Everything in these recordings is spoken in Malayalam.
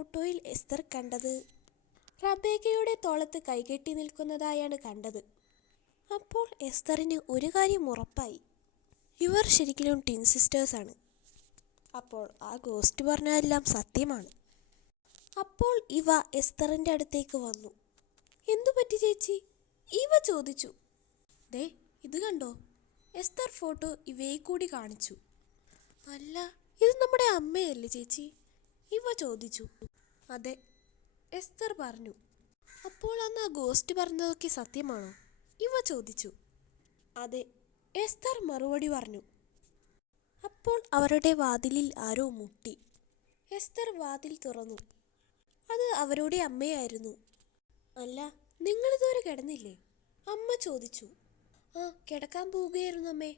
ഫോട്ടോയിൽ എസ്തർ കണ്ടത് റബേക്കയുടെ തോളത്ത് കൈകെട്ടി നിൽക്കുന്നതായാണ് കണ്ടത്. അപ്പോൾ എസ്തറിന് ഒരു കാര്യം ഉറപ്പായി, ഇവർ ശരിക്കും ട്വിൻ സിസ്റ്റേഴ്സാണ്. അപ്പോൾ ആ ഗോസ്റ്റ് പറഞ്ഞതെല്ലാം സത്യമാണ്. അപ്പോൾ ഇവ എസ്തറിൻ്റെ അടുത്തേക്ക് വന്നു. എന്തു പറ്റി ചേച്ചി? ഇവ ചോദിച്ചു. ദേ ഇത് കണ്ടോ? എസ്തർ ഫോട്ടോ ഇവയെ കൂടി കാണിച്ചു. അല്ല, ഇത് നമ്മുടെ അമ്മയല്ലേ ചേച്ചി? ഇവ ചോദിച്ചു. അതെ, എസ്തർ പറഞ്ഞു. അപ്പോൾ അന്ന് ആ ഗോസ്റ്റ് പറഞ്ഞതൊക്കെ സത്യമാണോ? ഇവ ചോദിച്ചു. അതെ, എസ്തർ മറുപടി പറഞ്ഞു. അപ്പോൾ അവരുടെ വാതിലിൽ ആരോ മുട്ടി. എസ്തർ വാതിൽ തുറന്നു. അത് അവരുടെ അമ്മയായിരുന്നു. അല്ല, നിങ്ങളിതുവരെ കിടന്നില്ലേ? അമ്മ ചോദിച്ചു. ആ, കിടക്കാൻ പോവുകയായിരുന്നു അമ്മേ,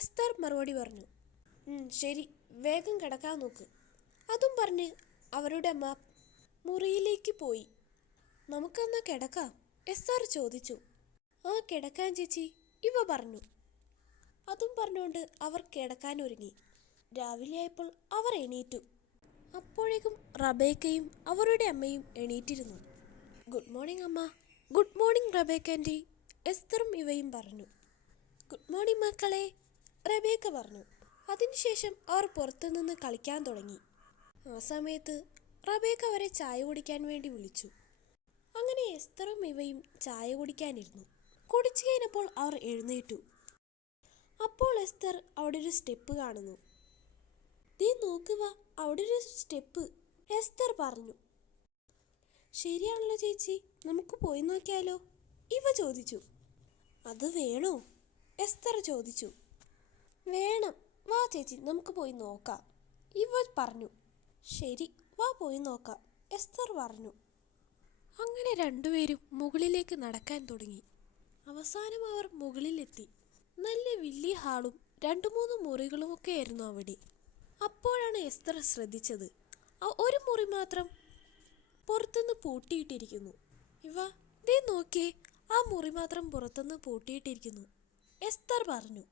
എസ്തർ മറുപടി പറഞ്ഞു. ശരി, വേഗം കിടക്കാൻ നോക്ക്. അതും പറഞ്ഞ് അവരുടെ അമ്മ മുറിയിലേക്ക് പോയി. നമുക്കെന്നാ കിടക്കാം? എസ്തർ ചോദിച്ചു. ആ, കിടക്കാൻ ചേച്ചി, ഇവ പറഞ്ഞു. അതും പറഞ്ഞുകൊണ്ട് അവർ കിടക്കാൻ ഒരുങ്ങി. രാവിലെ ആയപ്പോൾ അവർ എണീറ്റു. അപ്പോഴേക്കും റബേക്കയും അവരുടെ അമ്മയും എണീറ്റിരുന്നു. ഗുഡ് മോർണിംഗ് അമ്മ. ഗുഡ് മോർണിംഗ് റബേക്ക ആൻറ്റി, എസ്തറും ഇവയും പറഞ്ഞു. ഗുഡ് മോർണിംഗ് മക്കളെ, റബേക്ക പറഞ്ഞു. അതിനുശേഷം അവർ പുറത്തുനിന്ന് കളിക്കാൻ തുടങ്ങി. ആ സമയത്ത് റബേക്ക അവരെ ചായ കുടിക്കാൻ വേണ്ടി വിളിച്ചു. അങ്ങനെ എസ്തറും ഇവയും ചായ കുടിക്കാനിരുന്നു. കുടിച്ചു കഴിഞ്ഞപ്പോൾ അവർ എഴുന്നേറ്റു. അപ്പോൾ എസ്തർ അവിടെ ഒരു സ്റ്റെപ്പ് കാണുന്നു. ദേ നോക്കുക, അവിടെ ഒരു സ്റ്റെപ്പ്, എസ്തർ പറഞ്ഞു. ശരിയാണല്ലോ ചേച്ചി, നമുക്ക് പോയി നോക്കിയാലോ? ഇവ ചോദിച്ചു. അത് വേണോ? എസ്തർ ചോദിച്ചു. വേണം, വാ ചേച്ചി, നമുക്ക് പോയി നോക്കാം, ഇവ പറഞ്ഞു. ശരി, വാ പോയി നോക്കാം, എസ്തർ പറഞ്ഞു. അങ്ങനെ രണ്ടുപേരും മുകളിലേക്ക് നടക്കാൻ തുടങ്ങി. അവസാനം അവർ മുകളിലെത്തി. നല്ല വലിയ ഹാളും 2-3 മുറികളുമൊക്കെ ആയിരുന്നു അവിടെ. അപ്പോഴാണ് എസ്തർ ശ്രദ്ധിച്ചത്, ആ ഒരു മുറി മാത്രം പുറത്തുനിന്ന് പൂട്ടിയിട്ടിരിക്കുന്നു. ഇവ ദേ നോക്കിയേ, ആ മുറി മാത്രം പുറത്തുനിന്ന് പൂട്ടിയിട്ടിരിക്കുന്നു, എസ്തർ പറഞ്ഞു.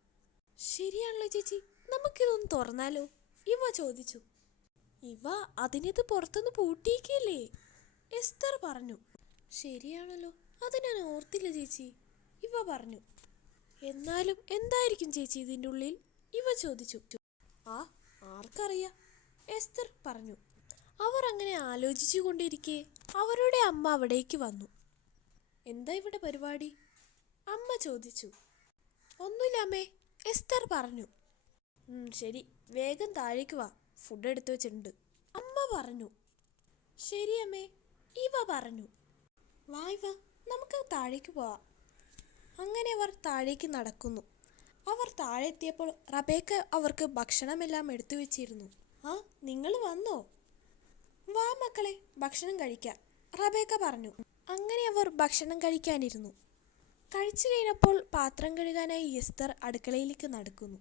ശരിയാണല്ലോ ചേച്ചി, നമുക്കിതൊന്ന് തുറന്നാലോ? ഇവ ചോദിച്ചു. ഇവ അതിനിത് പുറത്തുനിന്ന് പൂട്ടിയിക്കല്ലേ, എസ്തർ പറഞ്ഞു. ശരിയാണല്ലോ, അത് ഞാൻ ഓർത്തില്ല ചേച്ചി, ഇവ പറഞ്ഞു. എന്നാലും എന്തായിരിക്കും ചേച്ചി ഇതിൻ്റെ ഉള്ളിൽ? ഇവ ചോദിച്ചു. ആർക്കറിയാം, എസ്തർ പറഞ്ഞു. അവർ അങ്ങനെ ആലോചിച്ചു കൊണ്ടിരിക്കെ അവരുടെ അമ്മ അവിടേക്ക് വന്നു. എന്താ ഇവിടെ പരിപാടി? അമ്മ ചോദിച്ചു. ഒന്നുമില്ല അമ്മേ, എസ്തർ പറഞ്ഞു. ശരി, വേഗം താഴേക്ക് വാ, ഫുഡ് എടുത്തു വെച്ചിട്ടുണ്ട്, അമ്മ പറഞ്ഞു. ശരി അമ്മേ, ഇവ പറഞ്ഞു. വാ, നമുക്ക് താഴേക്ക് പോവാം. അങ്ങനെ അവർ താഴേക്ക് നടക്കുന്നു. അവർ താഴെ എത്തിയപ്പോൾ റബേക്ക അവർക്ക് ഭക്ഷണമെല്ലാം എടുത്തു വെച്ചിരുന്നു. ആ, നിങ്ങൾ വന്നോ? വാ മക്കളെ, ഭക്ഷണം കഴിക്കാം, റബേക്ക പറഞ്ഞു. അങ്ങനെ അവർ ഭക്ഷണം കഴിക്കാനിരുന്നു. കഴിച്ചു കഴിഞ്ഞപ്പോൾ പാത്രം കഴുകാനായി എസ്തർ അടുക്കളയിലേക്ക് നടക്കുന്നു.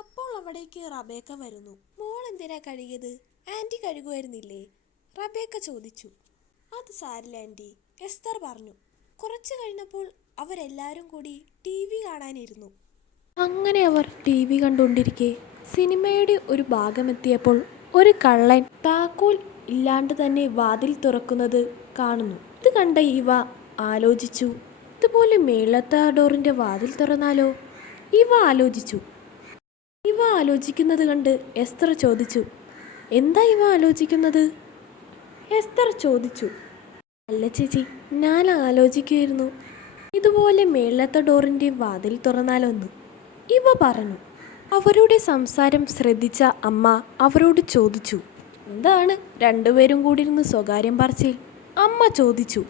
അപ്പോൾ അവിടേക്ക് റബേക്ക വരുന്നു. മോൾ എന്തിനാ കഴുകിയത്? ആൻറ്റി കഴുകുമായിരുന്നില്ലേ? റബേക്ക ചോദിച്ചു. അത് സാരില്ല ആൻറ്റി, എസ്തർ പറഞ്ഞു. കുറച്ച് കഴിഞ്ഞപ്പോൾ അവരെല്ലാവരും കൂടി TV കാണാനിരുന്നു. അങ്ങനെ അവർ TV കണ്ടുകൊണ്ടിരിക്കെ സിനിമയുടെ ഒരു ഭാഗമെത്തിയപ്പോൾ ഒരു കള്ളൻ താക്കോൽ ഇല്ലാണ്ട് തന്നെ വാതിൽ തുറക്കുന്നത് കാണുന്നു. ഇത് കണ്ട ഇവ ആലോചിച്ചു, ഇതുപോലെ മേളത്തെ ഡോറിൻ്റെ വാതിൽ തുറന്നാലോ? ഇവ ആലോചിച്ചു. ഇവ ആലോചിക്കുന്നത് കണ്ട് എസ്തർ ചോദിച്ചു. എന്താ ഇവ ആലോചിക്കുന്നത്? എസ്തർ ചോദിച്ചു. അല്ല ചേച്ചി, ഞാൻ ആലോചിക്കുമായിരുന്നു, ഇതുപോലെ മേളത്തെ ഡോറിൻ്റെ വാതിൽ തുറന്നാലൊന്ന്, ഇവ പറഞ്ഞു. അവരുടെ സംസാരം ശ്രദ്ധിച്ച അമ്മ അവരോട് ചോദിച്ചു. എന്താണ് രണ്ടുപേരും കൂടി ഇരുന്ന് സ്വകാര്യം പറച്ചിൽ? അമ്മ ചോദിച്ചു.